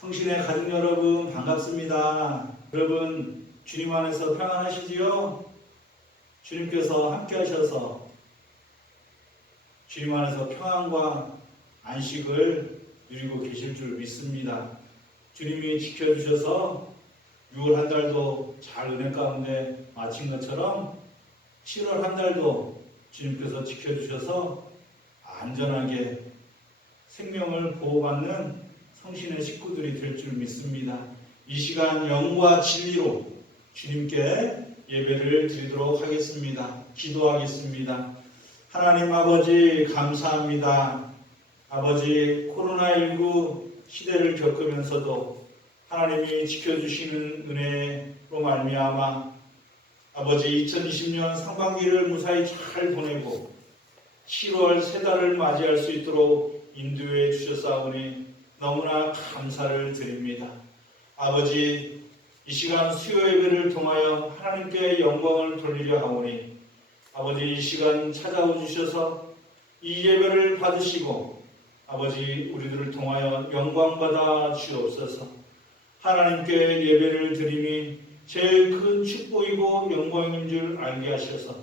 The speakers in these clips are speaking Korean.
성신의 가족 여러분 반갑습니다. 여러분 주님 안에서 평안하시지요? 주님께서 함께 하셔서 주님 안에서 평안과 안식을 누리고 계실 줄 믿습니다. 주님이 지켜주셔서 6월 한 달도 잘 은혜 가운데 마친 것처럼 7월 한 달도 주님께서 지켜주셔서 안전하게 생명을 보호받는 성신의 식구들이 될 줄 믿습니다. 이 시간 영과 진리로 주님께 예배를 드리도록 하겠습니다. 기도하겠습니다. 하나님 아버지 감사합니다. 아버지 코로나19 시대를 겪으면서도 하나님이 지켜주시는 은혜로 말미암아 아버지 2020년 상반기를 무사히 잘 보내고 7월 세 달을 맞이할 수 있도록 인도해 주셨사오니 너무나 감사를 드립니다. 아버지 이 시간 수요 예배를 통하여 하나님께 영광을 돌리려 하오니 아버지 이 시간 찾아오 주셔서 이 예배를 받으시고 아버지 우리들을 통하여 영광 받아 주옵소서. 하나님께 예배를 드림이 제일 큰 축복이고 영광인 줄 알게 하셔서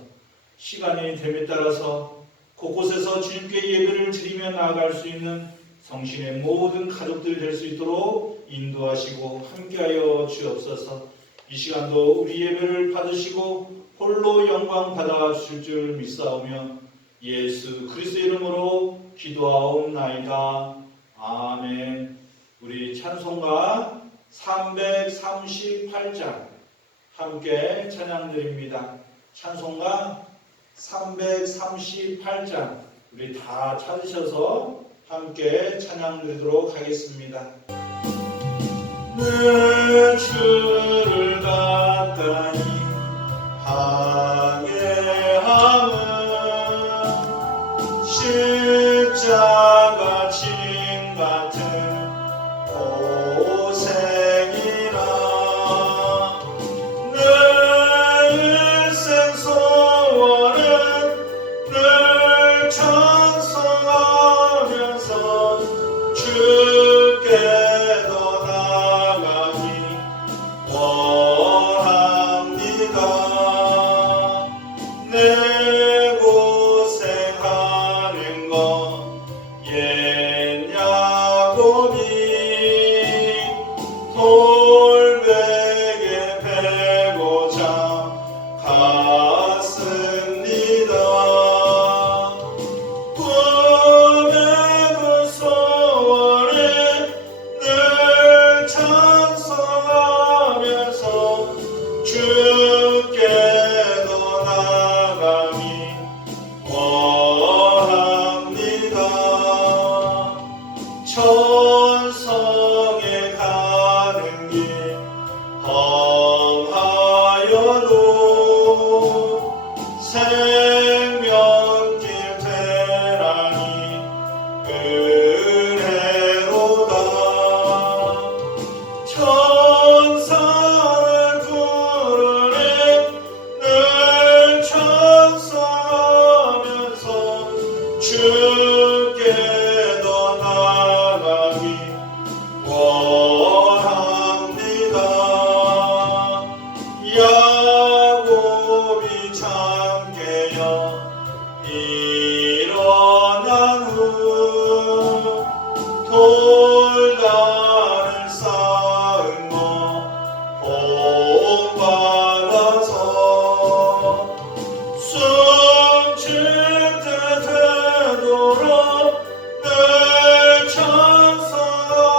시간이 됨에 따라서 곳곳에서 주님께 예배를 드리며 나아갈 수 있는 성신의 모든 가족들 될 수 있도록 인도하시고 함께하여 주옵소서. 이 시간도 우리 예배를 받으시고 홀로 영광 받아 주실 줄 믿사오며 예수 그리스도 이름으로 기도하옵나이다. 아멘. 우리 찬송가 338장 함께 찬양드립니다. 찬송가 338장 우리 다 찾으셔서 함께 찬양드리도록 하겠습니다. 내 주를 가까이 하게 함은 십자가 짐 같은 고생이라 내 일생 소원은 늘 찬송하면서 주께도 나가기 원합니다. 내 고생하는 것 옛 야곱이 돌베개 베고자 갔습니다. 꿈의 그 소원을 늘 찬송하면서 주께도 나가기 원합니다. 천성에 가는 길 험하여도 생명길 되라니 은혜로다. 천사를 부르네 늘 찬송하면서 주께도 나가기 원합니다. 야곱이 잠 깨어 일어난 후 돌다를 쌓은 거 본받아서 숨쉴 때 되도록 늘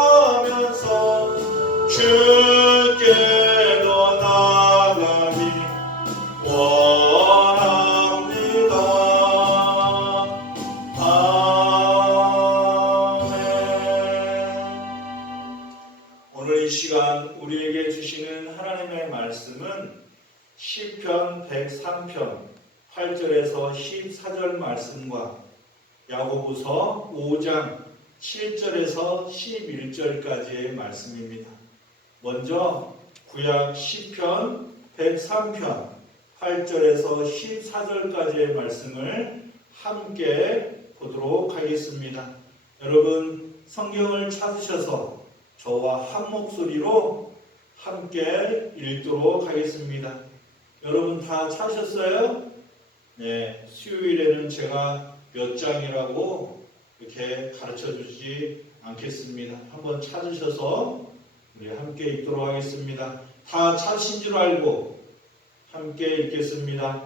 찬송하면서 주께도 나가기 원합니다. 아멘. 오늘 이 시간 우리에게 주시는 하나님의 말씀은 시편 103편 8절에서 14절 말씀과 야고보서 5장 7절에서 11절까지의 말씀입니다. 먼저 구약 시편 103편 8절에서 14절까지의 말씀을 함께 보도록 하겠습니다. 여러분 성경을 찾으셔서 저와 한 목소리로 함께 읽도록 하겠습니다. 여러분 다 찾으셨어요? 네, 수요일에는 제가 몇 장이라고 이렇게 가르쳐 주지 않겠습니다. 한번 찾으셔서 우리 함께 읽도록 하겠습니다. 다 찾으신 줄 알고 함께 읽겠습니다.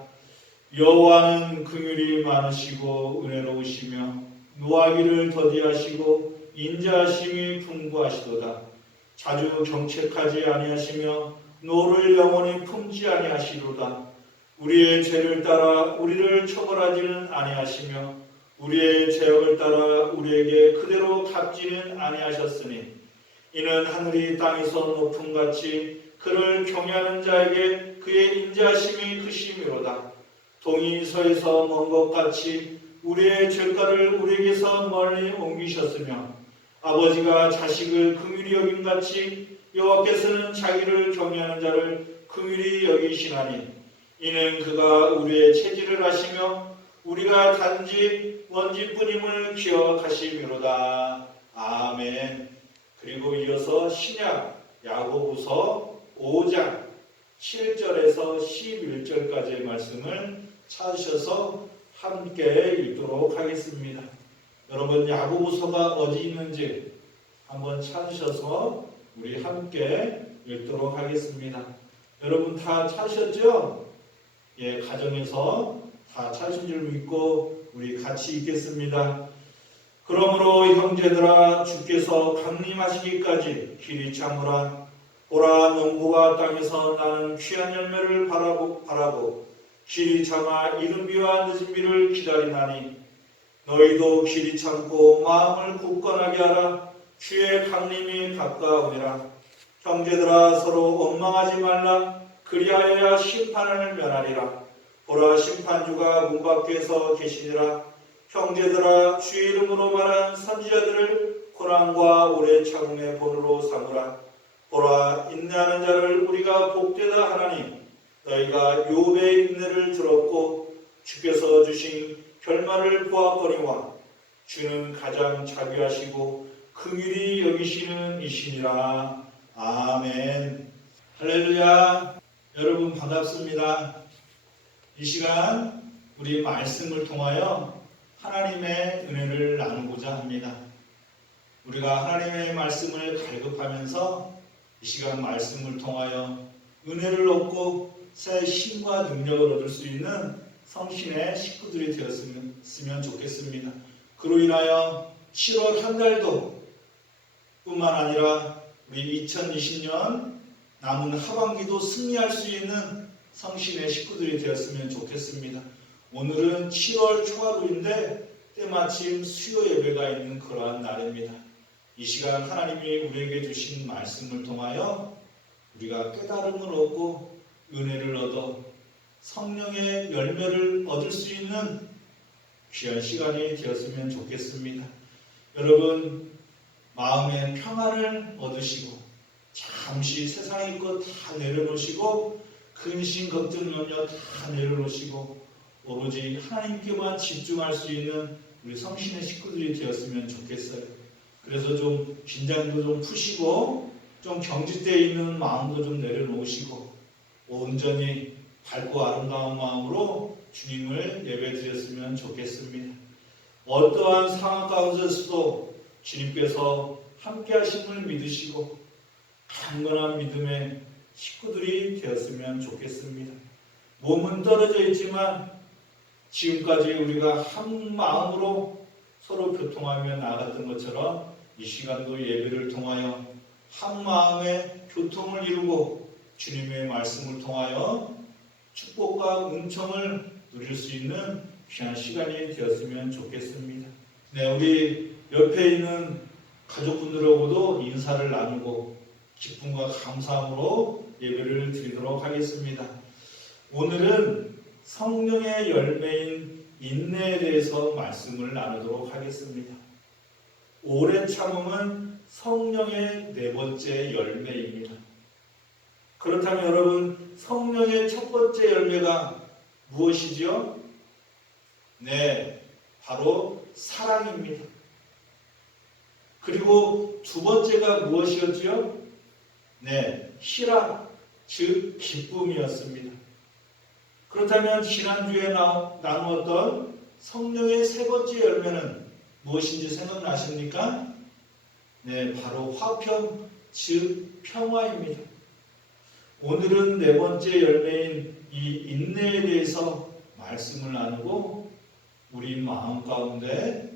여호와는 긍휼이 많으시고 은혜로우시며 노하기를 더디하시고 인자하심이 풍부하시도다. 자주 경책하지 아니하시며 노를 영원히 품지 아니하시도다. 우리의 죄를 따라 우리를 처벌하지는 아니하시며 우리의 죄악을 따라 우리에게 그대로 갚지는 아니하셨으니 이는 하늘이 땅에서 높음같이 그를 경외하는 자에게 그의 인자하심이 크심이로다. 동이 서에서 먼 것 같이 우리의 죄가를 우리에게서 멀리 옮기셨으며 아버지가 자식을 긍휼히 여김같이 여호와께서는 자기를 경외하는 자를 긍휼히 여기시나니 이는 그가 우리의 체질을 아시며 우리가 단지 먼지뿐임을 기억하심이로다. 아멘. 그리고 이어서 신약 야고보서 5장 7절에서 11절까지의 말씀을 찾으셔서 함께 읽도록 하겠습니다. 여러분 야고보서가 어디 있는지 한번 찾으셔서 우리 함께 읽도록 하겠습니다. 여러분 다 찾으셨죠? 예, 가정에서 다 찾으신 줄 믿고 우리 같이 읽겠습니다. 그러므로 형제들아 주께서 강림하시기까지 길이 참으라. 보라 농부가 땅에서 나는 귀한 열매를 바라고 길이 참아 이른 비와 늦은 비를 기다리나니 너희도 길이 참고 마음을 굳건하게 하라. 주의 강림이 가까우니라. 형제들아 서로 원망하지 말라. 그리하여야 심판을 면하리라. 보라 심판주가 문 밖에서 계시니라. 형제들아 주의 이름으로 말한 선지자들을 고난과 오래 참음의 본으로 삼으라. 보라 인내하는 자를 우리가 복되다 하나니 너희가 욥의 인내를 들었고 주께서 주신 결말을 보았거니와 주는 가장 자비하시고 긍휼히 여기시는 이시니라. 아멘. 할렐루야. 여러분 반갑습니다. 이 시간 우리 말씀을 통하여 하나님의 은혜를 나누고자 합니다. 우리가 하나님의 말씀을 갈급하면서 이 시간 말씀을 통하여 은혜를 얻고 새 힘과 능력을 얻을 수 있는 성신의 식구들이 되었으면 좋겠습니다. 그로 인하여 7월 한 달도 뿐만 아니라 우리 2020년 남은 하반기도 승리할 수 있는 성신의 식구들이 되었으면 좋겠습니다. 오늘은 7월 초하루인데 때마침 수요 예배가 있는 그러한 날입니다. 이 시간 하나님이 우리에게 주신 말씀을 통하여 우리가 깨달음을 얻고 은혜를 얻어 성령의 열매를 얻을 수 있는 귀한 시간이 되었으면 좋겠습니다. 여러분 마음의 평안을 얻으시고 잠시 세상의 것 다 내려놓으시고 근심 걱정 염려 다 내려놓으시고 오로지 하나님께만 집중할 수 있는 우리 성신의 식구들이 되었으면 좋겠어요. 그래서 좀 긴장도 좀 푸시고 좀 경직되어 있는 마음도 좀 내려놓으시고 온전히 밝고 아름다운 마음으로 주님을 예배드렸으면 좋겠습니다. 어떠한 상황 가운데서도 주님께서 함께 하심을 믿으시고 강건한 믿음의 식구들이 되었으면 좋겠습니다. 몸은 떨어져 있지만 지금까지 우리가 한 마음으로 서로 교통하며 나아갔던 것처럼 이 시간도 예배를 통하여 한 마음의 교통을 이루고 주님의 말씀을 통하여 축복과 은총을 누릴 수 있는 귀한 시간이 되었으면 좋겠습니다. 네, 우리 옆에 있는 가족분들하고도 인사를 나누고 기쁨과 감사함으로 예배를 드리도록 하겠습니다. 오늘은 성령의 열매인 인내에 대해서 말씀을 나누도록 하겠습니다. 오래 참음은 성령의 네 번째 열매입니다. 그렇다면 여러분 성령의 첫 번째 열매가 무엇이죠? 네, 바로 사랑입니다. 그리고 두 번째가 무엇이었죠? 네, 희락, 즉 기쁨이었습니다. 그렇다면 지난주에 나누었던 성령의 세 번째 열매는 무엇인지 생각나십니까? 네, 바로 화평, 즉 평화입니다. 오늘은 네 번째 열매인 이 인내에 대해서 말씀을 나누고 우리 마음 가운데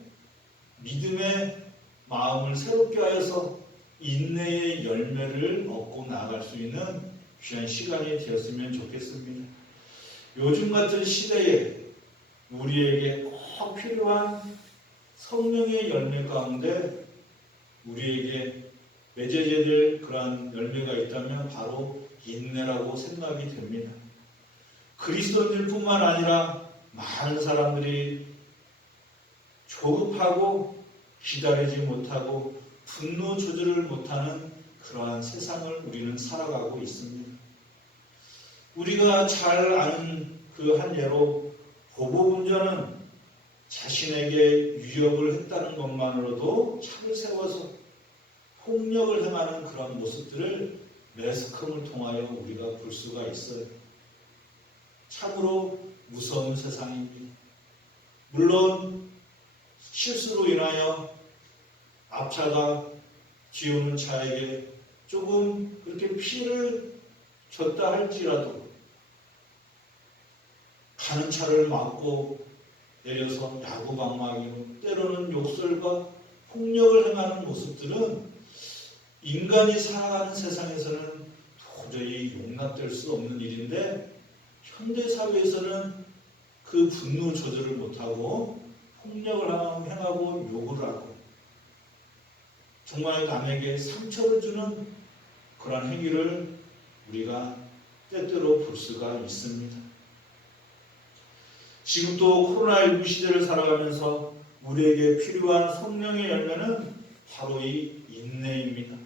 믿음의 마음을 새롭게 하여서 인내의 열매를 얻고 나아갈 수 있는 귀한 시간이 되었으면 좋겠습니다. 요즘 같은 시대에 우리에게 꼭 필요한 성령의 열매 가운데 우리에게 맺어져야 될 그러한 열매가 있다면 바로 인내라고 생각이 됩니다. 그리스도인들뿐만 아니라 많은 사람들이 조급하고 기다리지 못하고 분노 조절을 못하는 그러한 세상을 우리는 살아가고 있습니다. 우리가 잘 아는 그 한 예로 보복운전은 자신에게 위협을 했다는 것만으로도 차를 세워서 폭력을 행하는 그런 모습들을 매스컴을 통하여 우리가 볼 수가 있어요. 참으로 무서운 세상입니다. 물론 실수로 인하여 앞차가 뒤오는 차에게 조금 그렇게 피해를 줬다 할지라도 가는 차를 막고 내려서 야구방망이로 때로는 욕설과 폭력을 행하는 모습들은 인간이 살아가는 세상에서는 도저히 용납될 수 없는 일인데 현대사회에서는 그 분노 조절을 못하고 폭력을 행하고 욕을 하고 정말 남에게 상처를 주는 그런 행위를 우리가 때때로 볼 수가 있습니다. 지금도 코로나19 시대를 살아가면서 우리에게 필요한 성령의 열매는 바로 이 인내입니다.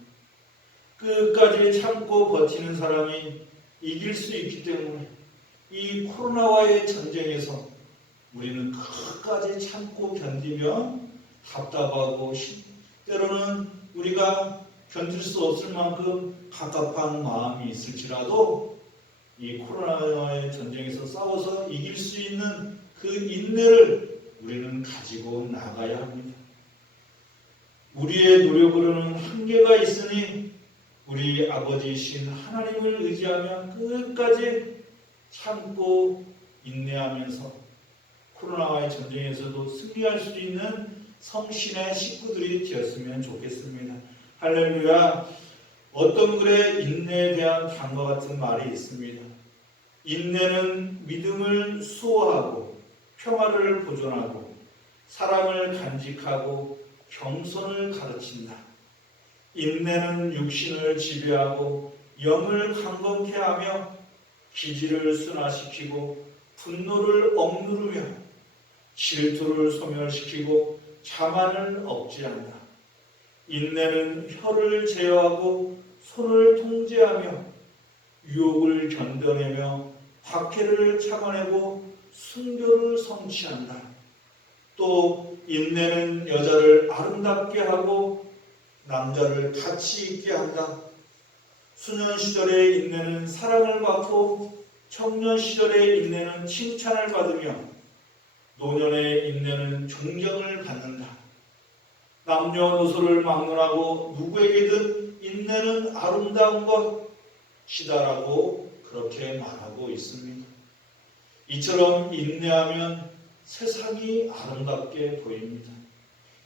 끝까지 참고 버티는 사람이 이길 수 있기 때문에 이 코로나와의 전쟁에서 우리는 끝까지 참고 견디며 답답하고 때로는 우리가 견딜 수 없을 만큼 갑갑한 마음이 있을지라도 이 코로나와의 전쟁에서 싸워서 이길 수 있는 그 인내를 우리는 가지고 나가야 합니다. 우리의 노력으로는 한계가 있으니 우리 아버지이신 하나님을 의지하며 끝까지 참고 인내하면서 코로나와의 전쟁에서도 승리할 수 있는 성신의 식구들이 되었으면 좋겠습니다. 할렐루야. 어떤 글에 인내에 대한 단과 같은 말이 있습니다. 인내는 믿음을 수호하고 평화를 보존하고 사람을 간직하고 겸손을 가르친다. 인내는 육신을 지배하고 영을 강건케 하며 기질을 순화시키고 분노를 억누르며 질투를 소멸시키고 자만을 억제한다. 인내는 혀를 제어하고 손을 통제하며 유혹을 견뎌내며 박해를 참아내고 순교를 성취한다. 또 인내는 여자를 아름답게 하고 남자를 가치 있게 한다. 수년 시절의 인내는 사랑을 받고 청년 시절의 인내는 칭찬을 받으며 노년의 인내는 존경을 받는다. 남녀노소를 막론하고 누구에게든 인내는 아름다운 것이다라고 그렇게 말하고 있습니다. 이처럼 인내하면 세상이 아름답게 보입니다.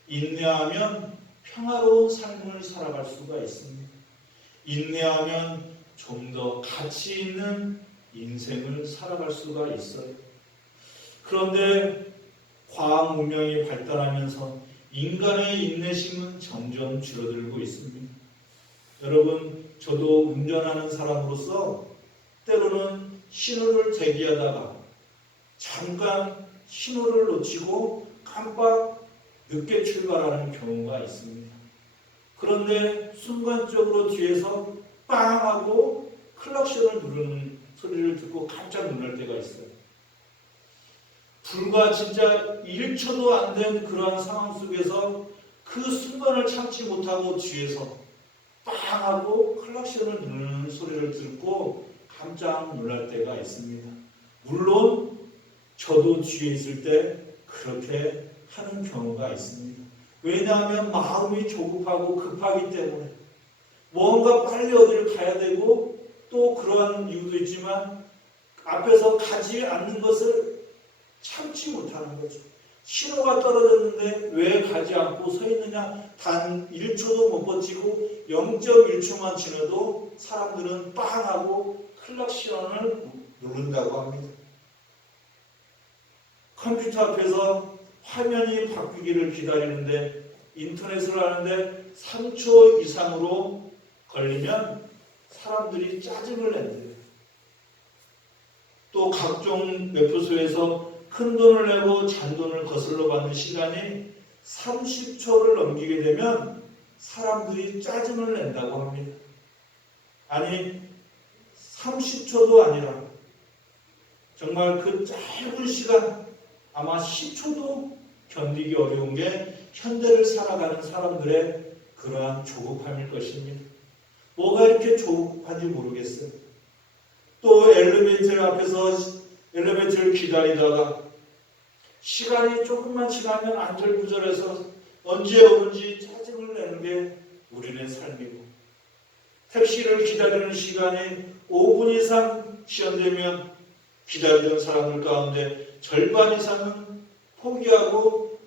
인내하면 평화로운 삶을 살아갈 수가 있습니다. 인내하면 좀 더 가치 있는 인생을 살아갈 수가 있어요. 그런데 과학 문명이 발달하면서 인간의 인내심은 점점 줄어들고 있습니다. 여러분, 저도 운전하는 사람으로서 때로는 신호를 대기하다가 잠깐 신호를 놓치고 깜빡 늦게 출발하는 경우가 있습니다. 그런데 순간적으로 뒤에서 빵 하고 클락션을 누르는 소리를 듣고 깜짝 놀랄 때가 있어요. 불과 진짜 1초도 안 된 그러한 상황 속에서 그 순간을 참지 못하고 뒤에서 빵 하고 클락션을 누르는 소리를 듣고 깜짝 놀랄 때가 있습니다. 물론 저도 뒤에 있을 때 그렇게 하는 경우가 있습니다. 왜냐하면 마음이 조급하고 급하기 때문에 뭔가 빨리 어디를 가야 되고 또 그러한 이유도 있지만 앞에서 가지 않는 것을 참지 못하는 거죠. 신호가 떨어졌는데 왜 가지 않고 서 있느냐? 단 1초도 못 버티고 0.1초만 지나도 사람들은 빵 하고 클락션을 누른다고 합니다. 컴퓨터 앞에서 화면이 바뀌기를 기다리는데 인터넷을 하는데 3초 이상으로 걸리면 사람들이 짜증을 낸대요. 또 각종 매표소에서 큰 돈을 내고 잔돈을 거슬러 받는 시간이 30초를 넘기게 되면 사람들이 짜증을 낸다고 합니다. 아니 30초도 아니라 정말 그 짧은 시간 아마 10초도 견디기 어려운 게 현대를 살아가는 사람들의 그러한 조급함일 것입니다. 뭐가 이렇게 조급한지 모르겠어요. 또 엘리베이터 앞에서 엘리베이터를 기다리다가 시간이 조금만 지나면 안절부절해서 언제 오는지 짜증을 내는 게 우리의 삶이고, 택시를 기다리는 시간이 5분 이상 지연되면 기다리던 사람들 가운데 절반 이상은 포기하고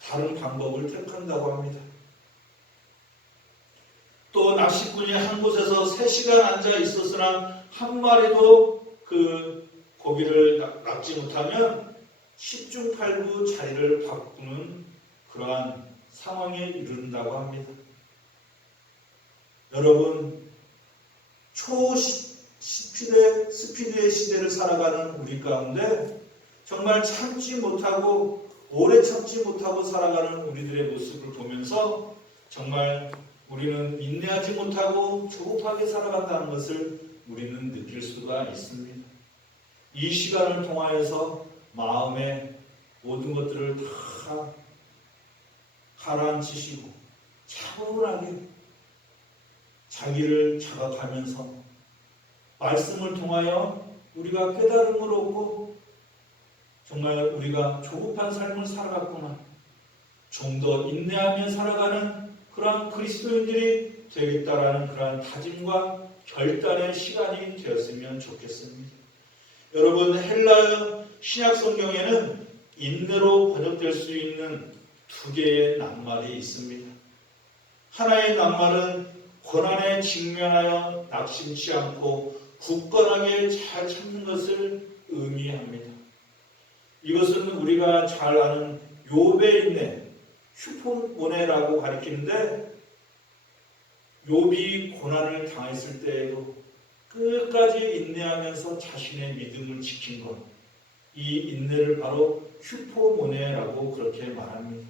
다른 방법을 택한다고 합니다. 또 낚시꾼이 한 곳에서 3시간 앉아 있었으나 한 마리도 그 고기를 낚지 못하면 10중 8구 자리를 바꾸는 그러한 상황에 이른다고 합니다. 여러분, 스피드의 시대를 살아가는 우리 가운데 정말 참지 못하고 오래 참지 못하고 살아가는 우리들의 모습을 보면서 정말 우리는 인내하지 못하고 조급하게 살아간다는 것을 우리는 느낄 수가 있습니다. 이 시간을 통하여서 마음의 모든 것들을 다 가라앉히시고 차분하게 자기를 자각하면서 말씀을 통하여 우리가 깨달음을 얻고 정말 우리가 조급한 삶을 살아갔구나, 좀 더 인내하며 살아가는 그러한 그리스도인들이 되겠다라는 그러한 다짐과 결단의 시간이 되었으면 좋겠습니다. 여러분, 헬라어 신약 성경에는 인내로 번역될 수 있는 2개의 낱말이 있습니다. 하나의 낱말은 고난에 직면하여 낙심치 않고 굳건하게 잘 참는 것을 의미합니다. 이것은 우리가 잘 아는 욥의 인내, 슈퍼모네라고 가리키는데, 욥이 고난을 당했을 때에도 끝까지 인내하면서 자신의 믿음을 지킨 것, 이 인내를 바로 슈퍼모네라고 그렇게 말합니다.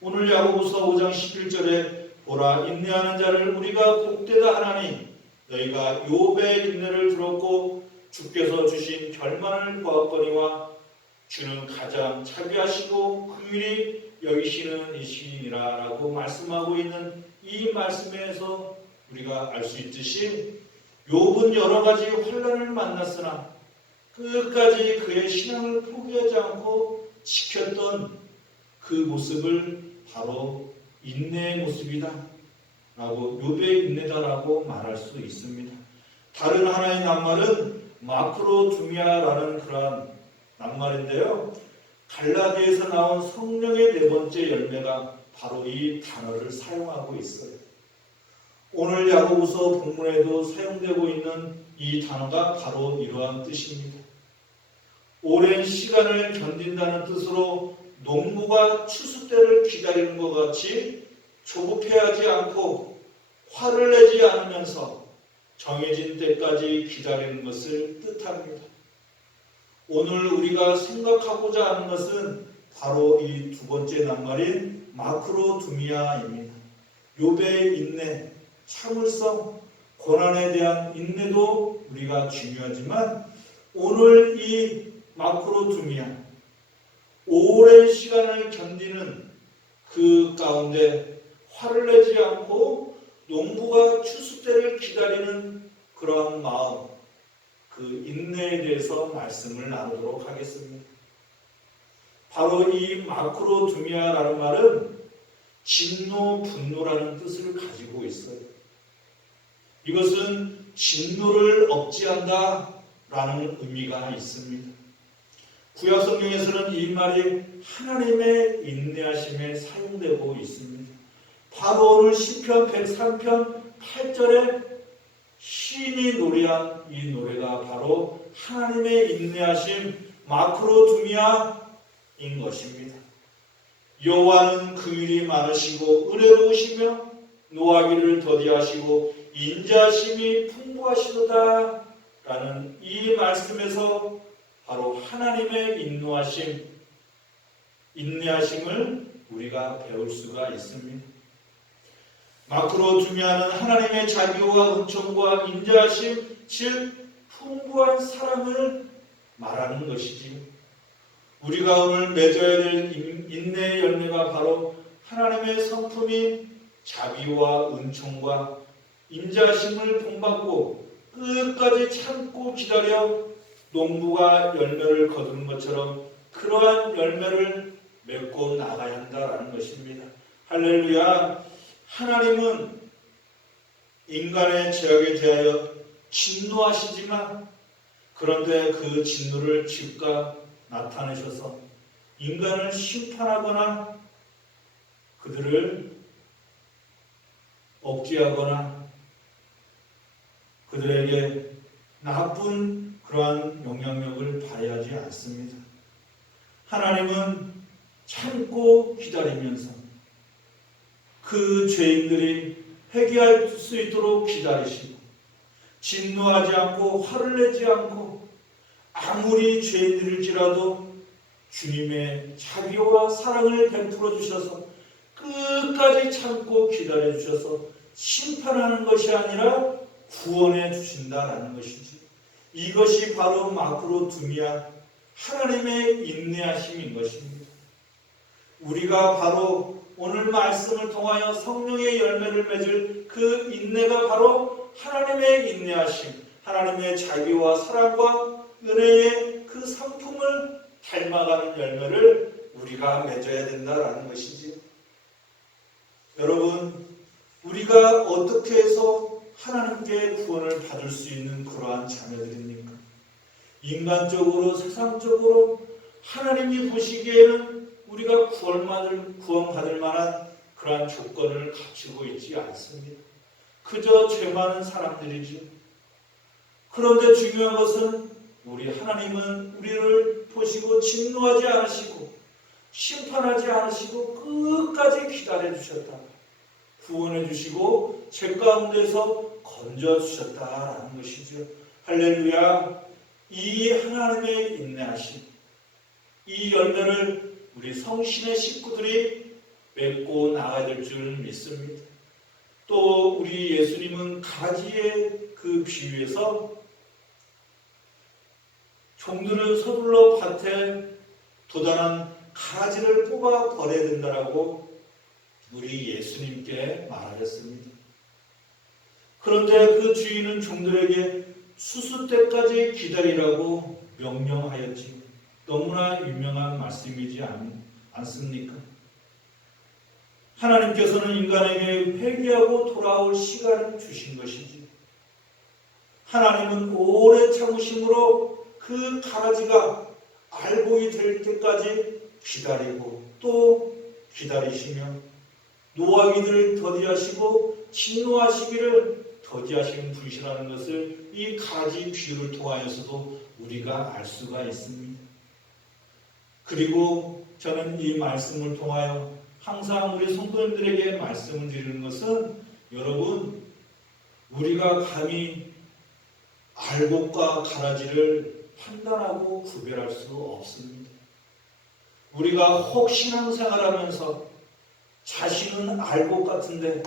오늘 야고보서 5장 11절에 보라, 인내하는 자를 우리가 복되다 하나니 너희가 욥의 인내를 들었고 주께서 주신 결말을 보았거니와 주는 가장 자비하시고 긍휼히 여기시는 이시니라 라고 말씀하고 있는 이 말씀에서 우리가 알 수 있듯이 욥은 여러 가지 환난을 만났으나 끝까지 그의 신앙을 포기하지 않고 지켰던 그 모습을 바로 인내의 모습이다 라고, 욥의 인내다라고 말할 수 있습니다. 다른 하나의 낱말은 마크로두미아라는 그러한 낱말인데요, 갈라디아에서 나온 성령의 4번째 열매가 바로 이 단어를 사용하고 있어요. 오늘 야고보서 본문에도 사용되고 있는 이 단어가 바로 이러한 뜻입니다. 오랜 시간을 견딘다는 뜻으로 농부가 추수 때를 기다리는 것 같이 조급해하지 않고 화를 내지 않으면서 정해진 때까지 기다리는 것을 뜻합니다. 오늘 우리가 생각하고자 하는 것은 바로 이 2번째 낱말인 마크로두미아입니다. 욥의 인내, 참을성, 고난에 대한 인내도 우리가 중요하지만 오늘 이 마크로두미아, 오랜 시간을 견디는 그 가운데 화를 내지 않고 농부가 추수 때를 기다리는 그러한 마음, 그 인내에 대해서 말씀을 나누도록 하겠습니다. 바로 이 마크로두미아라는 말은 진노, 분노라는 뜻을 가지고 있어요. 이것은 진노를 억제한다 라는 의미가 있습니다. 구약 성경에서는 이 말이 하나님의 인내하심에 사용되고 있습니다. 바로 오늘 시편 103편 8절에 시인이 노래한 이 노래가 바로 하나님의 인내하심 마크로두미아인 것입니다. 여호와는 긍휼이 많으시고 은혜로우시며 노하기를 더디하시고 인자심이 풍부하시도다 라는 이 말씀에서 바로 하나님의 인내하심을 우리가 배울 수가 있습니다. 마크로두미아는 하나님의 자비와 은총과 인자하심, 즉 풍부한 사랑을 말하는 것이지요. 우리가 오늘 맺어야 될 인내의 열매가 바로 하나님의 성품인 자비와 은총과 인자심을 본받고 끝까지 참고 기다려 농부가 열매를 거두는 것처럼 그러한 열매를 맺고 나가야 한다라는 것입니다. 할렐루야. 하나님은 인간의 죄악에 대하여 진노하시지만 그런데 그 진노를 즉각 나타내셔서 인간을 심판하거나 그들을 억제하거나 그들에게 나쁜 그러한 영향력을 발휘하지 않습니다. 하나님은 참고 기다리면서 그 죄인들이 회개할 수 있도록 기다리시고 진노하지 않고 화를 내지 않고 아무리 죄인들일지라도 주님의 자비와 사랑을 베풀어 주셔서 끝까지 참고 기다려 주셔서 심판하는 것이 아니라 구원해 주신다라는 것이지. 이것이 바로 마크로두미아 하나님의 인내하심인 것입니다. 우리가 바로 오늘 말씀을 통하여 성령의 열매를 맺을 그 인내가 바로 하나님의 인내하심, 하나님의 자비와 사랑과 은혜의 그 성품을 닮아가는 열매를 우리가 맺어야 된다라는 것이지요. 여러분, 우리가 어떻게 해서 하나님께 구원을 받을 수 있는 그러한 자녀들입니까? 인간적으로, 세상적으로 하나님이 보시기에는 우리가 구원받을 만한 그러한 조건을 갖추고 있지 않습니다. 그저 죄 많은 사람들이죠. 그런데 중요한 것은 우리 하나님은 우리를 보시고 진노하지 않으시고 심판하지 않으시고 끝까지 기다려 주셨다. 구원해 주시고 죄 가운데서 건져 주셨다라는 것이죠. 할렐루야. 이 하나님의 인내하심, 이 열매를 우리 성신의 식구들이 맺고 나가야 될 줄 믿습니다. 또 우리 예수님은 가지의 그 비유에서 종들은 서둘러 밭에 도단한 가지를 뽑아 버려야 된다라고 우리 예수님께 말하셨습니다. 그런데 그 주인은 종들에게 수수 때까지 기다리라고 명령하였지. 너무나 유명한 말씀이지 않습니까? 하나님께서는 인간에게 회개하고 돌아올 시간을 주신 것이지. 하나님은 오래 참으심으로 그 가라지가 알곡이 될 때까지 기다리고 또 기다리시며 노하기를 더디하시고 진노하시기를 더디하시는 분이시라는 것을 이 가지 비유를 통하여서도 우리가 알 수가 있습니다. 그리고 저는 이 말씀을 통하여 항상 우리 성도님들에게 말씀을 드리는 것은 여러분, 우리가 감히 알곡과 가라지를 판단하고 구별할 수 없습니다. 우리가 혹 신앙생활하면서 자신은 알곡 같은데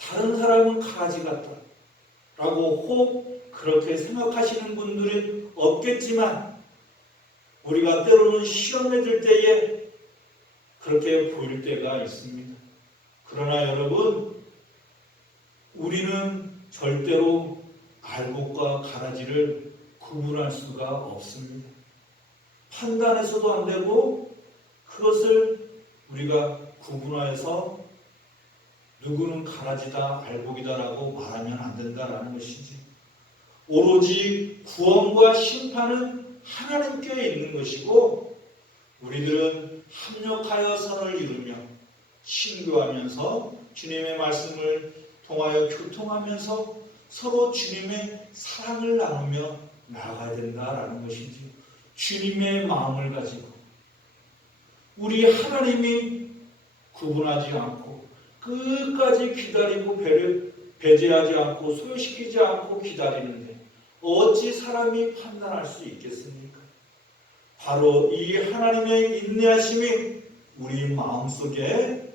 다른 사람은 가지 같다 라고 혹 그렇게 생각하시는 분들은 없겠지만 우리가 때로는 시험에 들 때에 그렇게 보일 때가 있습니다. 그러나 여러분, 우리는 절대로 알곡과 가라지를 구분할 수가 없습니다. 판단해서도 안 되고 그것을 우리가 구분하여서 누구는 가라지다, 알곡이다라고 말하면 안 된다라는 것이지. 오로지 구원과 심판은 하나님께 있는 것이고 우리들은 합력하여 선을 이루며 신교하면서 주님의 말씀을 통하여 교통하면서 서로 주님의 사랑을 나누며 나아가야 된다라는 것이지. 주님의 마음을 가지고 우리 하나님이 구분하지 않고 끝까지 기다리고 배제하지 않고 소요시키지 않고 기다리는데 어찌 사람이 판단할 수 있겠습니까? 바로 이 하나님의 인내하심이 우리 마음속에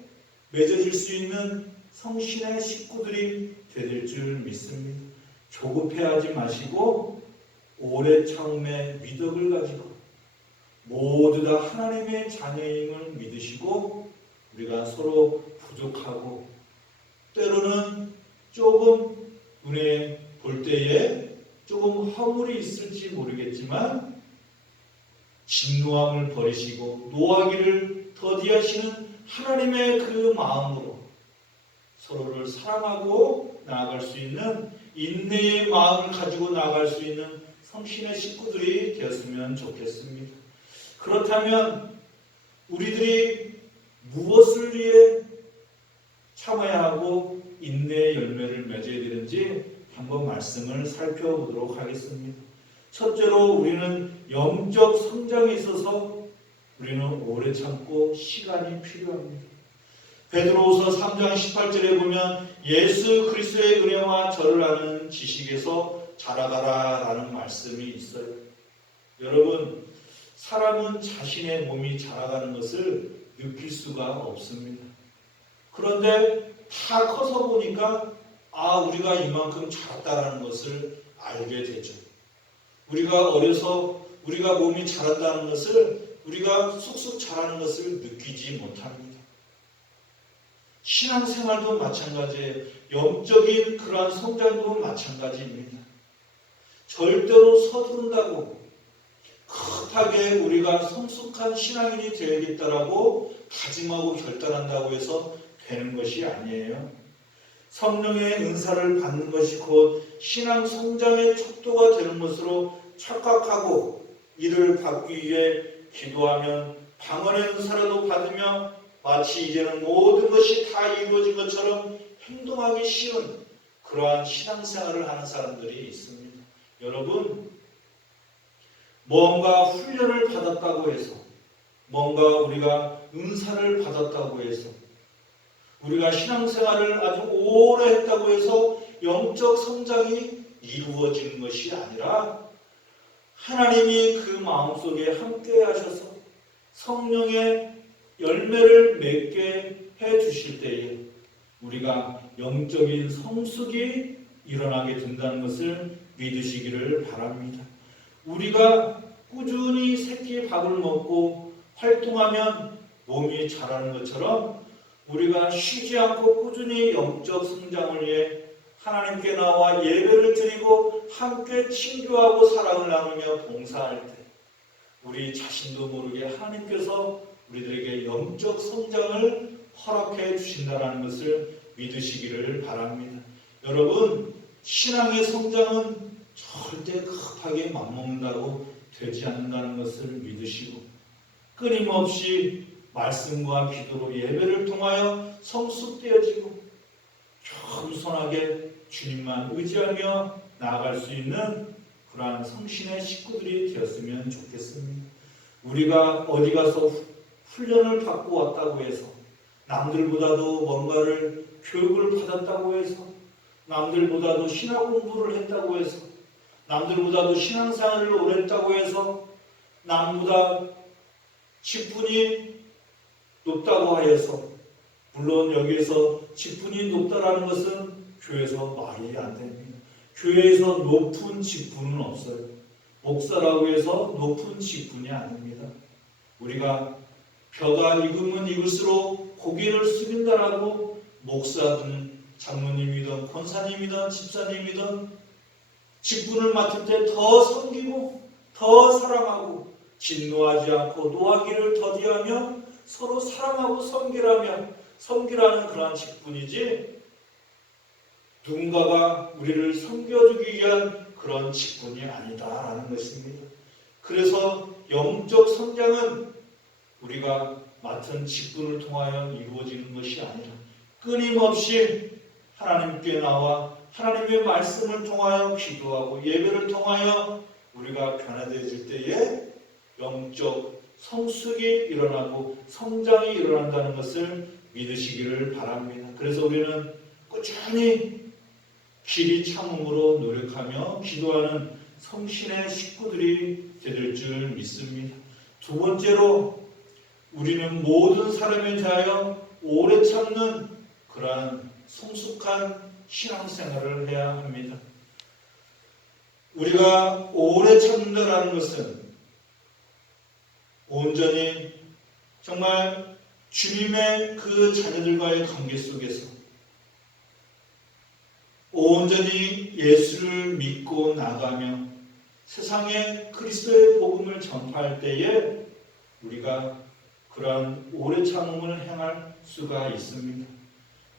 맺어질 수 있는 성신의 식구들이 되될 줄 믿습니다. 조급해하지 마시고 오래 참음의 미덕을 가지고 모두 다 하나님의 자녀임을 믿으시고 우리가 서로 부족하고 때로는 조금 눈에 볼 때에 조금 허물이 있을지 모르겠지만 진노함을 버리시고 노하기를 더디하시는 하나님의 그 마음으로 서로를 사랑하고 나아갈 수 있는 인내의 마음을 가지고 나아갈 수 있는 성신의 식구들이 되었으면 좋겠습니다. 그렇다면 우리들이 무엇을 위해 참아야 하고 인내의 열매를 맺어야 되는지 한번 말씀을 살펴보도록 하겠습니다. 첫째로 우리는 영적 성장에 있어서 우리는 오래 참고 시간이 필요합니다. 베드로후서 3장 18절에 보면 예수 그리스도의 은혜와 저를 아는 지식에서 자라가라라는 말씀이 있어요. 여러분, 사람은 자신의 몸이 자라가는 것을 느낄 수가 없습니다. 그런데 다 커서 보니까 우리가 이만큼 자랐다는 것을 알게 되죠. 우리가 어려서 우리가 몸이 자란다는 것을 우리가 쑥쑥 자라는 것을 느끼지 못합니다. 신앙생활도 마찬가지예요. 영적인 그러한 성장도 마찬가지입니다. 절대로 서두른다고 급하게 우리가 성숙한 신앙인이 되어야겠다라고 다짐하고 결단한다고 해서 되는 것이 아니에요. 성령의 은사를 받는 것이 곧 신앙 성장의 척도가 되는 것으로 착각하고 이를 받기 위해 기도하면 방언의 은사라도 받으며 마치 이제는 모든 것이 다 이루어진 것처럼 행동하기 쉬운 그러한 신앙생활을 하는 사람들이 있습니다. 여러분, 뭔가 훈련을 받았다고 해서 뭔가 우리가 은사를 받았다고 해서 우리가 신앙생활을 아주 오래 했다고 해서 영적 성장이 이루어지는 것이 아니라 하나님이 그 마음속에 함께 하셔서 성령의 열매를 맺게 해 주실 때에 우리가 영적인 성숙이 일어나게 된다는 것을 믿으시기를 바랍니다. 우리가 꾸준히 새끼 밥을 먹고 활동하면 몸이 자라는 것처럼 우리가 쉬지 않고 꾸준히 영적 성장을 위해 하나님께 나와 예배를 드리고 함께 친교하고 사랑을 나누며 봉사할 때 우리 자신도 모르게 하나님께서 우리들에게 영적 성장을 허락해 주신다는 것을 믿으시기를 바랍니다. 여러분, 신앙의 성장은 절대 급하게 맘먹는다고 되지 않는다는 것을 믿으시고 끊임없이 말씀과 기도로 예배를 통하여 성숙되어지고 겸손하게 주님만 의지하며 나아갈 수 있는 그러한 성신의 식구들이 되었으면 좋겠습니다. 우리가 어디 가서 훈련을 받고 왔다고 해서 남들보다도 뭔가를 교육을 받았다고 해서 남들보다도 신학 공부를 했다고 해서 남들보다도 신앙생활을 오래 했다고 해서 남보다 직분이 높다고 하여서 물론 여기에서 직분이 높다라는 것은 교회에서 말이 안 됩니다. 교회에서 높은 직분은 없어요. 목사라고 해서 높은 직분이 아닙니다. 우리가 벼가 익으면 익을수록 고개를 숙인다라고 목사든 장로님이든 권사님이든 집사님이든 직분을 맡을 때 더 섬기고 더 사랑하고 진노하지 않고 노하기를 더디하며 서로 사랑하고 섬기라는 그러한 직분이지 누군가가 우리를 섬겨주기 위한 그런 직분이 아니다라는 것입니다. 그래서 영적 성장은 우리가 맡은 직분을 통하여 이루어지는 것이 아니라 끊임없이 하나님께 나와 하나님의 말씀을 통하여 기도하고 예배를 통하여 우리가 변화되어질 때에 영적 성숙이 일어나고 성장이 일어난다는 것을 믿으시기를 바랍니다. 그래서 우리는 꾸준히 길이 참음으로 노력하며 기도하는 성신의 식구들이 될 줄 믿습니다. 두 번째로 우리는 모든 사람에 대하여 오래 참는 그러한 성숙한 신앙생활을 해야 합니다. 우리가 오래 참는다는 것은 온전히 정말 주님의 그 자녀들과의 관계 속에서 온전히 예수를 믿고 나가며 세상에 그리스도의 복음을 전파할 때에 우리가 그러한 오래 참음을 행할 수가 있습니다.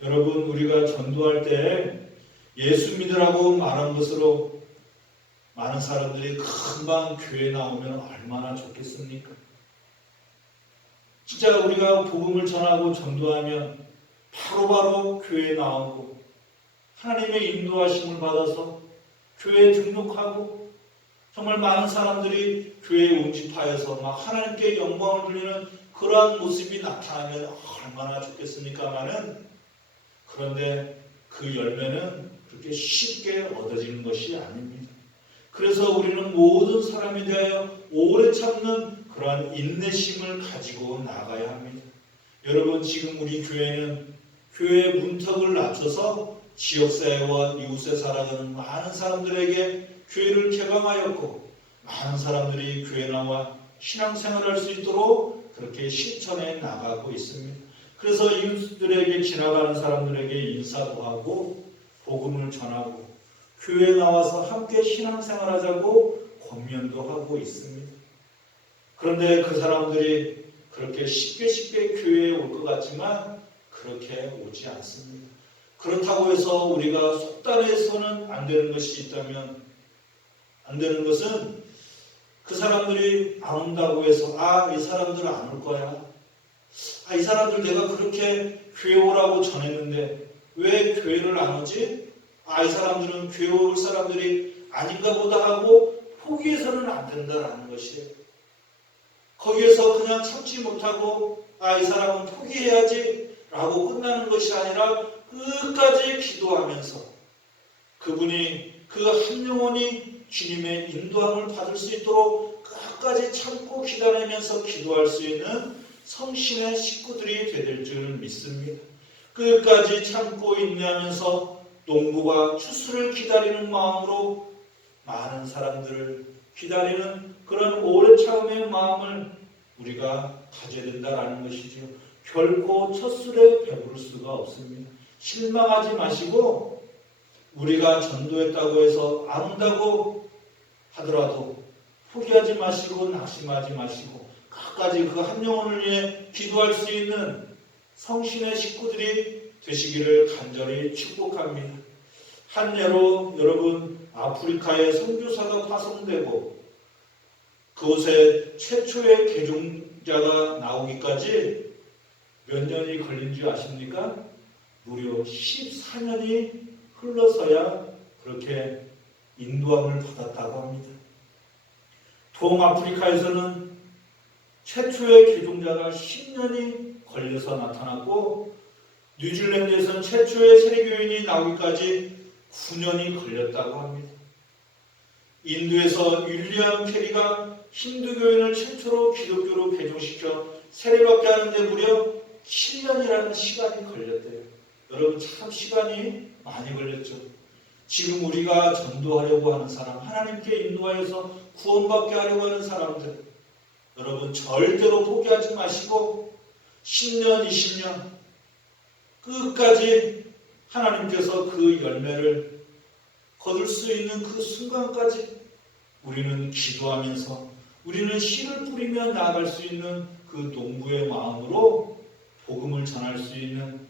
여러분, 우리가 전도할 때 예수 믿으라고 말한 것으로 많은 사람들이 금방 교회에 나오면 얼마나 좋겠습니까? 진짜 우리가 복음을 전하고 전도하면 바로바로 교회에 나오고 하나님의 인도하심을 받아서 교회에 등록하고 정말 많은 사람들이 교회에 운집하여서 막 하나님께 영광을 돌리는 그러한 모습이 나타나면 얼마나 좋겠습니까마는 그런데 그 열매는 그렇게 쉽게 얻어지는 것이 아닙니다. 그래서 우리는 모든 사람에 대하여 오래 참는 그러한 인내심을 가지고 나가야 합니다. 여러분, 지금 우리 교회는 교회의 문턱을 낮춰서 지역사회와 이웃에 살아가는 많은 사람들에게 교회를 개방하였고 많은 사람들이 교회 나와 신앙생활을 할 수 있도록 그렇게 실천해 나가고 있습니다. 그래서 이웃들에게 지나가는 사람들에게 인사도 하고 복음을 전하고 교회에 나와서 함께 신앙생활하자고 권면도 하고 있습니다. 그런데 그 사람들이 그렇게 쉽게 교회에 올 것 같지만 그렇게 오지 않습니다. 그렇다고 해서 우리가 속단해서는 안 되는 것이 있다면 안 되는 것은 그 사람들이 안 온다고 해서 이 사람들은 안 올 거야. 이 사람들 내가 그렇게 교회 오라고 전했는데 왜 교회를 안 오지? 이 사람들은 교회 올 사람들이 아닌가 보다 하고 포기해서는 안 된다라는 것이에요. 거기에서 그냥 참지 못하고 이 사람은 포기해야지 라고 끝나는 것이 아니라 끝까지 기도하면서 그분이 그 한 영혼이 주님의 인도함을 받을 수 있도록 끝까지 참고 기다리면서 기도할 수 있는 성신의 식구들이 될 줄 믿습니다. 끝까지 참고 인내하면서 농부가 추수를 기다리는 마음으로 많은 사람들을 기다리는 그런 오래 참음의 마음을 우리가 가져야 된다는 것이죠. 결코 첫술에 배부를 수가 없습니다. 실망하지 마시고 우리가 전도했다고 해서 안 온다고 하더라도 포기하지 마시고 낙심하지 마시고 끝까지 그 한 영혼을 위해 기도할 수 있는 성신의 식구들이 되시기를 간절히 축복합니다. 한 예로 여러분 아프리카에 선교사가 파송되고 그곳에 최초의 개종자가 나오기까지 몇 년이 걸린 줄 아십니까? 무려 14년이 흘러서야 그렇게 인도함을 받았다고 합니다. 동아프리카에서는 최초의 개종자가 10년이 걸려서 나타났고 뉴질랜드에서는 최초의 세례교인이 나오기까지 9년이 걸렸다고 합니다. 인도에서 윌리엄 캐리가 힌두교인을 최초로 기독교로 개종시켜 세례받게 하는데 무려 7년이라는 시간이 걸렸대요. 여러분 참 시간이 많이 걸렸죠. 지금 우리가 전도하려고 하는 사람, 하나님께 인도하여서 구원받게 하려고 하는 사람들, 여러분 절대로 포기하지 마시고 10년, 20년 끝까지 하나님께서 그 열매를 거둘 수 있는 그 순간까지 우리는 기도하면서 우리는 씨를 뿌리며 나아갈 수 있는 그 농부의 마음으로 복음을 전할 수 있는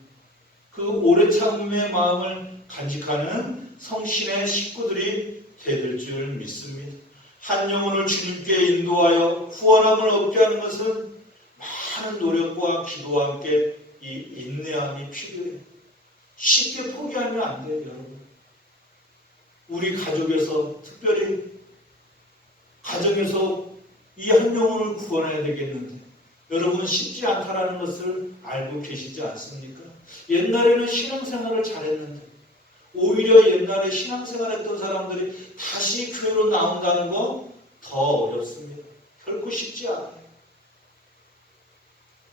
그 오래 참음의 마음을 간직하는 성신의 식구들이 되될 줄 믿습니다. 한 영혼을 주님께 인도하여 후원함을 얻게 하는 것은 많은 노력과 기도와 함께 이 인내함이 필요해요. 쉽게 포기하면 안 돼요, 여러분. 우리 가족에서 특별히 가정에서 이 한 영혼을 구원해야 되겠는데 여러분 쉽지 않다라는 것을 알고 계시지 않습니까? 옛날에는 신앙생활을 잘했는데 오히려 옛날에 신앙생활했던 사람들이 다시 교회로 나온다는 거 더 어렵습니다. 결코 쉽지 않아요.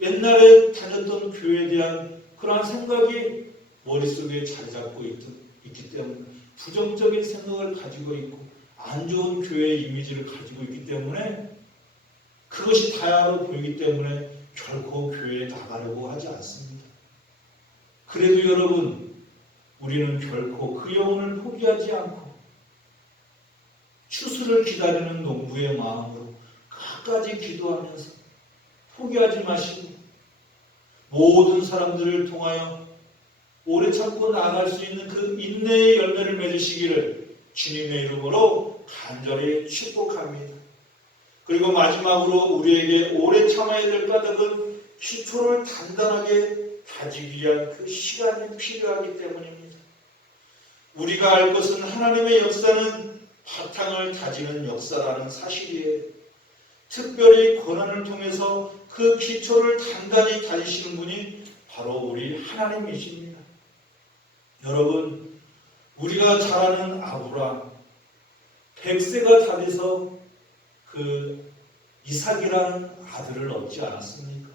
옛날에 다녔던 교회에 대한 그러한 생각이 머릿속에 자리 잡고 있기 때문에 부정적인 생각을 가지고 있고 안 좋은 교회의 이미지를 가지고 있기 때문에 그것이 다야로 보이기 때문에 결코 교회에 나가려고 하지 않습니다. 그래도 여러분 우리는 결코 그 영혼을 포기하지 않고 추수를 기다리는 농부의 마음으로 끝까지 기도하면서 포기하지 마시고 모든 사람들을 통하여 오래 참고 나아갈 수 있는 그 인내의 열매를 맺으시기를 주님의 이름으로 간절히 축복합니다. 그리고 마지막으로 우리에게 오래 참아야 될 까닭은 기초를 단단하게 다지기 위한 그 시간이 필요하기 때문입니다. 우리가 알 것은 하나님의 역사는 바탕을 다지는 역사라는 사실이에요. 특별히 고난을 통해서 그 기초를 단단히 다지시는 분이 바로 우리 하나님이십니다. 여러분, 우리가 잘 아는 아브라함, 100세가 다 돼서 그 이삭이라는 아들을 얻지 않았습니까?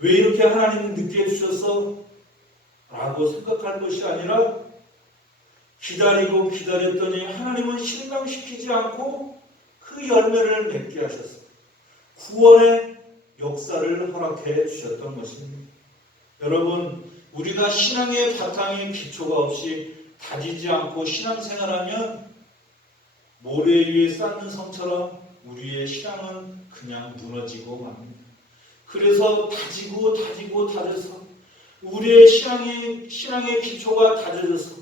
왜 이렇게 하나님은 늦게 해주셔서? 라고 생각할 것이 아니라 기다리고 기다렸더니 하나님은 실망시키지 않고 그 열매를 맺게 하셨어요. 구원의 역사를 허락해 주셨던 것입니다. 여러분, 우리가 신앙의 바탕에 기초가 없이 다지지 않고 신앙생활하면 모래 위에 쌓는 성처럼 우리의 신앙은 그냥 무너지고 맙니다. 그래서 다져서 우리의 신앙의 기초가 다져져서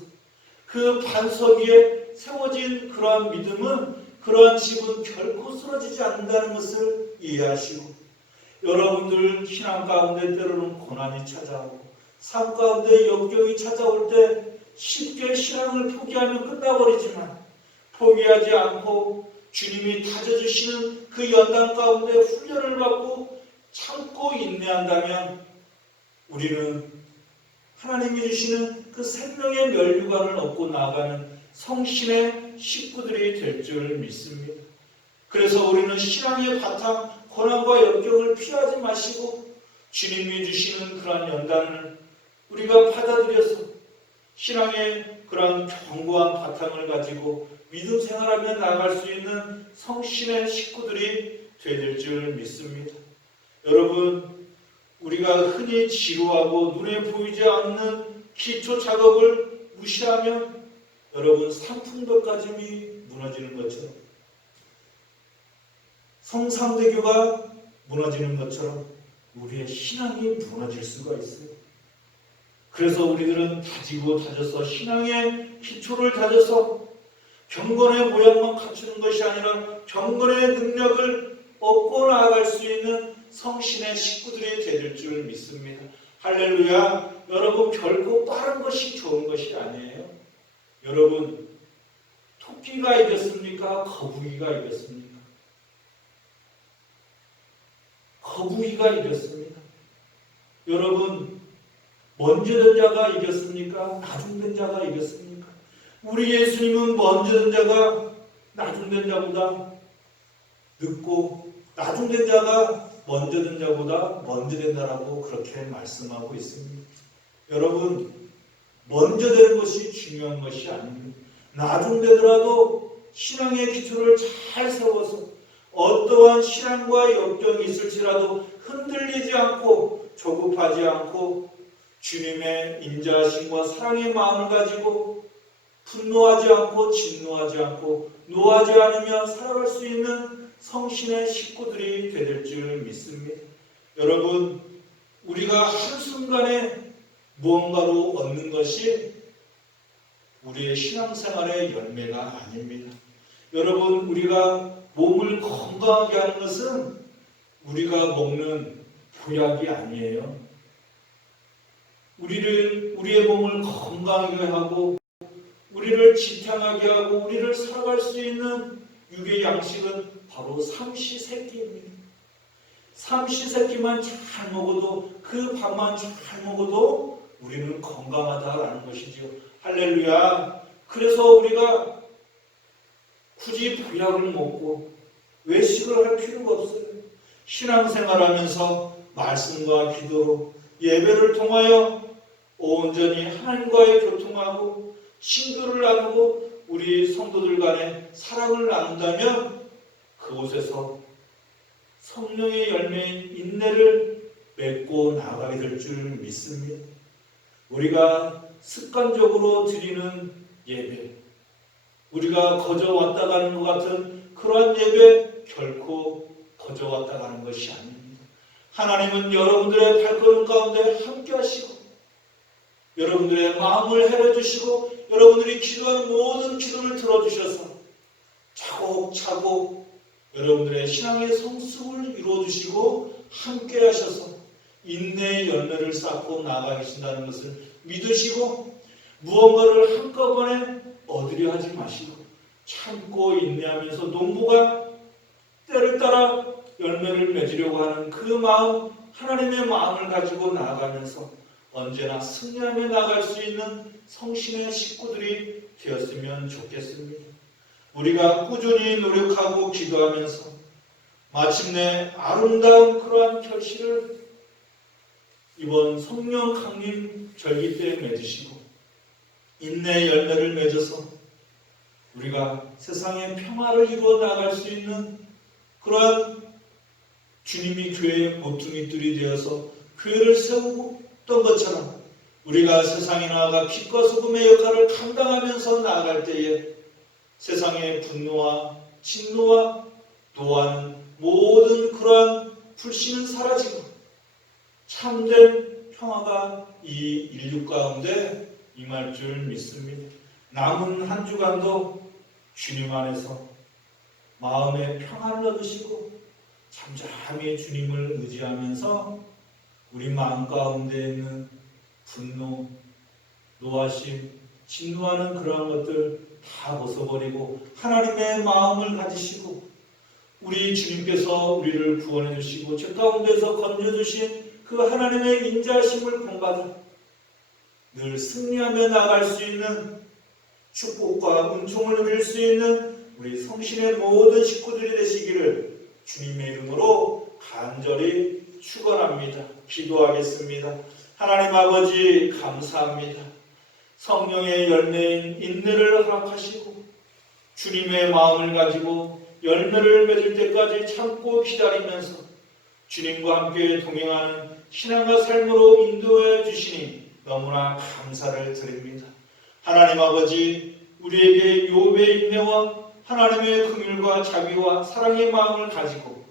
그 반석 위에 세워진 그러한 믿음은 그러한 집은 결코 쓰러지지 않는다는 것을 이해하시고 여러분들 신앙 가운데 때로는 고난이 찾아오고 삶 가운데 역경이 찾아올 때 쉽게 신앙을 포기하면 끝나버리지만 포기하지 않고 주님이 다져주시는 그 연단 가운데 훈련을 받고 참고 인내한다면 우리는 하나님이 주시는 그 생명의 면류관을 얻고 나아가는 성신의 식구들이 될 줄 믿습니다. 그래서 우리는 신앙의 바탕, 고난과 역경을 피하지 마시고 주님이 주시는 그러한 연단을 우리가 받아들여서 신앙의 그러한 견고한 바탕을 가지고 믿음 생활하며 나아갈 수 있는 성신의 식구들이 될 줄 믿습니다. 여러분, 우리가 흔히 지루하고 눈에 보이지 않는 기초 작업을 무시하면 여러분 상풍벽까지 무너지는 것처럼 성상대교가 무너지는 것처럼 우리의 신앙이 무너질 수가 있어요. 그래서 우리들은 다져서 신앙의 기초를 다져서 경건의 모양만 갖추는 것이 아니라 경건의 능력을 얻고 나아갈 수 있는 성신의 식구들이 될 줄 믿습니다. 할렐루야. 여러분 결코 빠른 것이 좋은 것이 아니에요. 여러분 토끼가 이겼습니까? 거북이가 이겼습니까? 거북이가 이겼습니다. 여러분 먼저 된 자가 이겼습니까? 나중된 자가 이겼습니까? 우리 예수님은 먼저 된 자가 나중된 자보다 늦고 나중된 자가 먼저 된 자보다 먼저 된다라고 그렇게 말씀하고 있습니다. 여러분 먼저 되는 것이 중요한 것이 아닙니다. 나중되더라도 신앙의 기초를 잘 세워서 어떠한 시련과 역경이 있을지라도 흔들리지 않고 조급하지 않고 주님의 인자하심과 사랑의 마음을 가지고 분노하지 않고 진노하지 않고 노하지 않으며 살아갈 수 있는 성신의 식구들이 되될 줄 믿습니다. 여러분, 우리가 한순간에 무언가로 얻는 것이 우리의 신앙생활의 열매가 아닙니다. 여러분, 우리가 몸을 건강하게 하는 것은 우리가 먹는 보약이 아니에요. 우리의 몸을 건강하게 하고 우리를 지탱하게 하고 우리를 살아갈 수 있는 육의 양식은 바로 삼시세끼입니다. 삼시세끼만 잘 먹어도, 그 밥만 잘 먹어도 우리는 건강하다라는 것이죠. 할렐루야. 그래서 우리가 굳이 보약을 먹고 외식을 할 필요가 없어요. 신앙생활하면서 말씀과 기도로 예배를 통하여 온전히 하나님과의 교통하고 친교를 나누고 우리 성도들 간에 사랑을 나눈다면 그곳에서 성령의 열매인 인내를 맺고 나아가게 될 줄 믿습니다. 우리가 습관적으로 드리는 예배, 우리가 거저 왔다 가는 것 같은 그러한 예배 결코 거저 왔다 가는 것이 아닙니다. 하나님은 여러분들의 발걸음 가운데 함께 하시고 여러분들의 마음을 헤려주시고 여러분들이 기도하는 모든 기도를 들어주셔서 차곡차곡 여러분들의 신앙의 성숙을 이루어주시고 함께 하셔서 인내의 열매를 쌓고 나아가신다는 것을 믿으시고 무언가를 한꺼번에 얻으려 하지 마시고 참고 인내하면서 농부가 때를 따라 열매를 맺으려고 하는 그 마음, 하나님의 마음을 가지고 나아가면서 언제나 승리하며 나아갈 수 있는 성신의 식구들이 되었으면 좋겠습니다. 우리가 꾸준히 노력하고 기도하면서 마침내 아름다운 그러한 결실을 이번 성령 강림 절기 때 맺으시고 인내의 열매를 맺어서 우리가 세상의 평화를 이루어 나갈 수 있는 그러한 주님이 교회의 모퉁이들이 되어서 교회를 세우던 것처럼 우리가 세상에 나아가 빛과 소금의 역할을 감당하면서 나아갈 때에 세상의 분노와 진노와 노하는 모든 그러한 불신은 사라지고 참된 평화가 이 인류 가운데 임할 줄 믿습니다. 남은 한 주간도 주님 안에서 마음의 평안을 얻으시고 잠잠히 주님을 의지하면서 우리 마음 가운데 있는 분노, 노하심, 진노하는 그러한 것들 다 벗어버리고 하나님의 마음을 가지시고 우리 주님께서 우리를 구원해 주시고 죄 가운데서 건져주신 그 하나님의 인자하심을 본받아 늘 승리하며 나아갈 수 있는 축복과 은총을 누릴 수 있는 우리 성신의 모든 식구들이 되시기를 주님의 이름으로 간절히 축원합니다. 기도하겠습니다. 하나님 아버지 감사합니다. 성령의 열매인 인내를 허락하시고 주님의 마음을 가지고 열매를 맺을 때까지 참고 기다리면서 주님과 함께 동행하는 신앙과 삶으로 인도해 주시니 너무나 감사를 드립니다. 하나님 아버지, 우리에게 욥의 인내와 하나님의 긍휼과 자비와 사랑의 마음을 가지고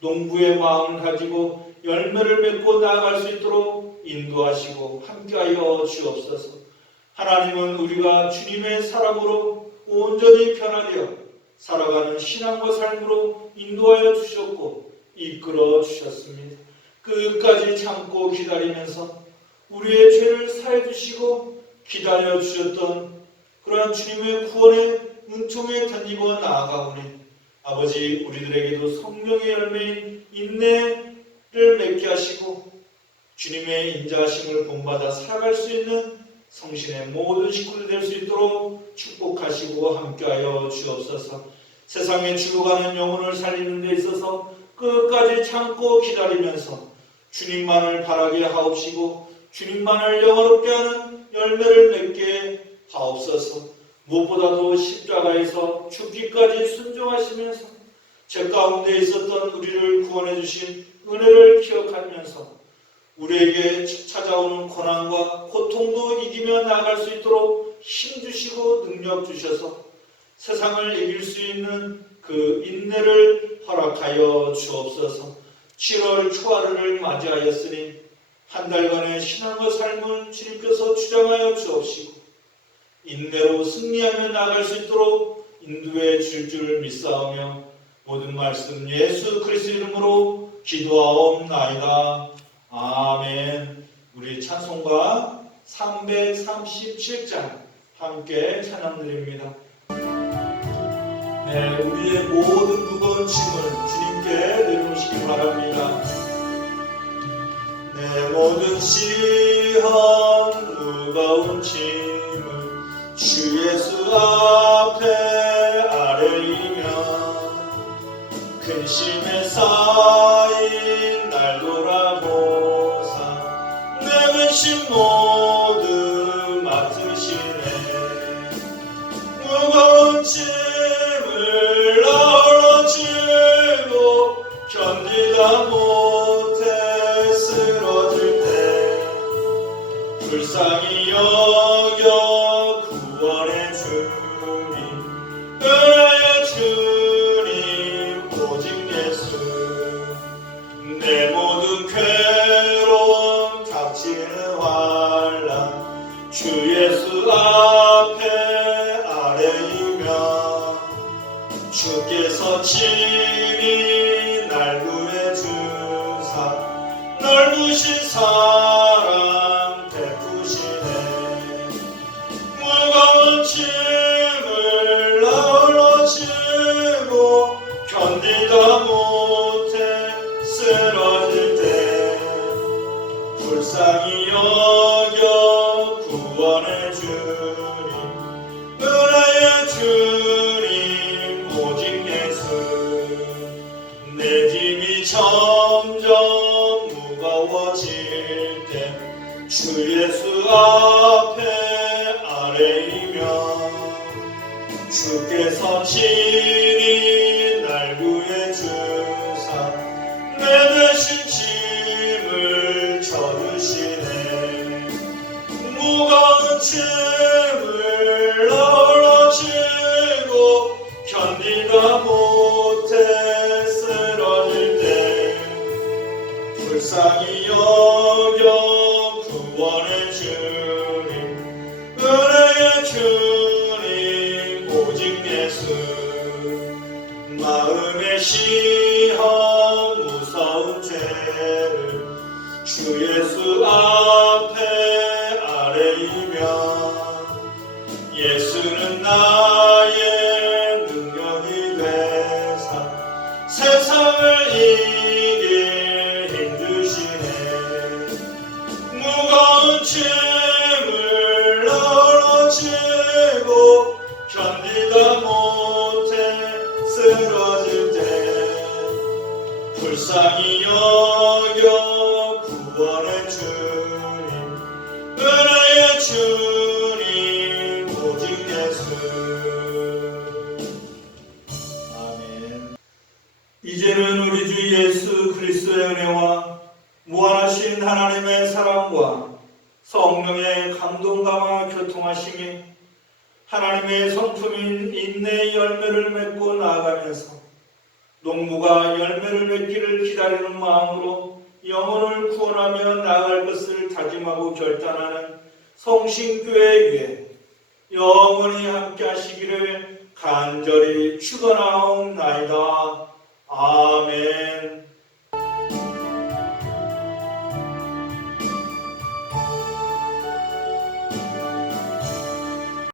농부의 마음을 가지고 열매를 맺고 나아갈 수 있도록 인도하시고 함께하여 주옵소서. 하나님은 우리가 주님의 사랑으로 온전히 변화되어 살아가는 신앙과 삶으로 인도하여 주셨고 이끌어 주셨습니다. 끝까지 참고 기다리면서 우리의 죄를 사해 주시고 기다려 주셨던 그러한 주님의 구원의 은총에 덧입어 나아가오니 아버지, 우리들에게도 성령의 열매인 인내를 맺게 하시고 주님의 인자하심을 본받아 살아갈 수 있는 성신의 모든 식구들 될 수 있도록 축복하시고 함께하여 주옵소서. 세상에 죽어가는 영혼을 살리는 데 있어서 끝까지 참고 기다리면서 주님만을 바라게 하옵시고 주님만을 영원롭게 하는 열매를 맺게 하옵소서. 무엇보다도 십자가에서 죽기까지 순종하시면서 죄 가운데 있었던 우리를 구원해 주신 은혜를 기억하면서 우리에게 찾아오는 고난과 고통도 이기며 나아갈 수 있도록 힘주시고 능력 주셔서 세상을 이길 수 있는 그 인내를 허락하여 주옵소서. 7월 초하루를 맞이하였으니 한 달간의 신앙과 삶을 주님께서 주장하여 주옵시고 인내로 승리하며 나아갈 수 있도록 인도해 줄 줄 믿사오며 모든 말씀 예수 그리스도 이름으로 기도하옵나이다. 아멘. 우리 찬송가 337장 함께 찬양 드립니다. 네, 우리의 모든 무거운 짐을 주님께 내려놓으시기 바랍니다. 내 모든 시험 무거운 짐을 주 예수 앞에 아뢰이며 근심에 쌓인 날 돌아보사 내 근심 모두 맡으시네. 무거운 짐을 나홀로 지고 견디다 못해 쓰러질 때 불쌍히 여겨 구원해 주님 은혜의 주님 오직 예수. 내 모든 괴로움 닥치는 환난 주 예수 앞에 아뢰이며 주께서 친히 날 구해주사 넓으신 사랑 베푸시네. 무거운 짐을 나홀로 지고 견디다 못해 쓰러질 때 불쌍히 여겨 구원해 주님 은혜의 주님 오직 예수. 내 짐이 점점 무거워질 때 주 예수 앞에 아뢰이며 주께서 친히 날 구해주사 내 대신 짐을 져주시네. 무거운 짐을 나홀로 지고 견디다 못해 쓰러질 때 불쌍히 여겨 구원의 주님 은혜의 주님 오직 예수. 마음의 시험 무서운 죄를 주 예수 앞에 아뢰이며 예수는 나의 능력이 되사 세상을 이길 힘주시네. 무거운 짐을 나홀로 지고 견디다 못해 쓰러질 때 불쌍히 여겨 구원의 주님 은혜의 주님 오직 예수. 아멘. 이제는 우리 주 예수 그리스도의 은혜와 무한하신 하나님의 사랑과 성령의 감동감화 교통하심이 하나님의 성품인 인내의 열매를 맺고 나아가면서 농부가 열매를 맺기를 기다리는 마음으로 영혼을 구원하며 나아갈 것을 다짐하고 결단하는 성신교회 위에 영원히 함께 하시기를 간절히 축원하옵나이다. 아멘.